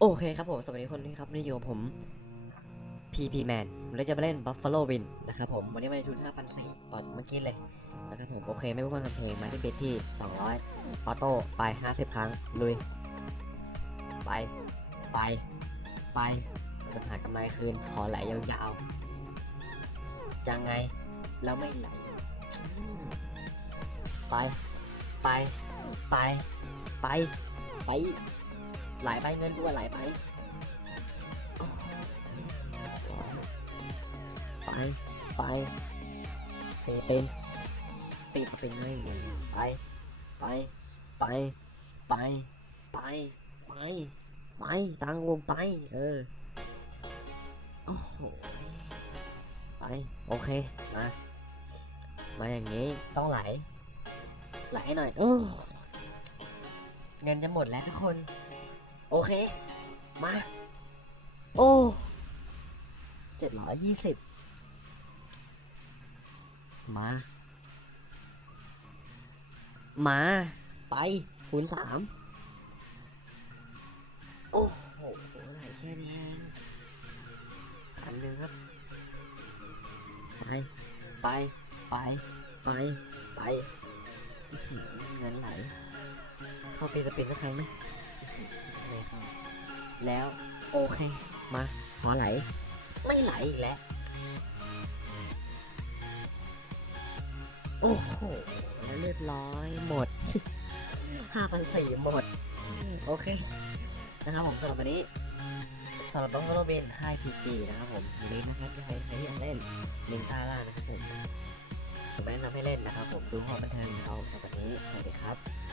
โอเคครับผม สวัสดีคนนี้ครับนี่อยู่กับผม PP Man เราจะมาเล่น Buffalo Win นะครับผม วันนี้มาในชุด5,400ตอนเมื่อกี้เลยนะครับผม โอเค ไม่พูดมากกับเพลงมาที่เบสที่ 200 ออโต้ ไป 50 ครั้ง ลุย ไป ไป ไปจะหากำไรคืน ขอไหลยาวๆ จังไง แล้วไม่ไหล ไป ไป ไป ไป ไป ไหลไปเงินด้วยไหลไปโอ้โหไป ไปเปเป็นปีกเป็นไงไป ไป ไป ไป ไป ไป ไปตังวงไป เออ โอ้โห ไป โอเค มา มาอย่างนี้ ต้องไหล ไหลหน่อยเออเงินจะหมดแล้วทุกคน โอเค มา โอ้เจ็ดร้อยยี่สิบมา มา ไปคูณสามโอ้โหไหลแค่นี้เองพันหนึ่งครับ ไป ไป ไป ไป ไปอื้อหือ เงินไหล เข้าปีสปินสักครั้งไหมไม่เข้าแล้ว โอเค มาขอไหล ไม่ไหลอีกแล้ว โอ้โหแล้วเรียบร้อยหมดห้าพันสี่หมด โอเค นะครับผมสำหรับวันนี้สำหรับต้องโรบินค่ายพีจีนะครับผมลิงก์นะครับใครใครที่อยากเล่นลิงก์ใต้ล่างนะครับผม ผมแนะนำให้เล่นนะครับ ผมดูหอามบันเทิงเราสำหรับวันนี้สวัสดีครับ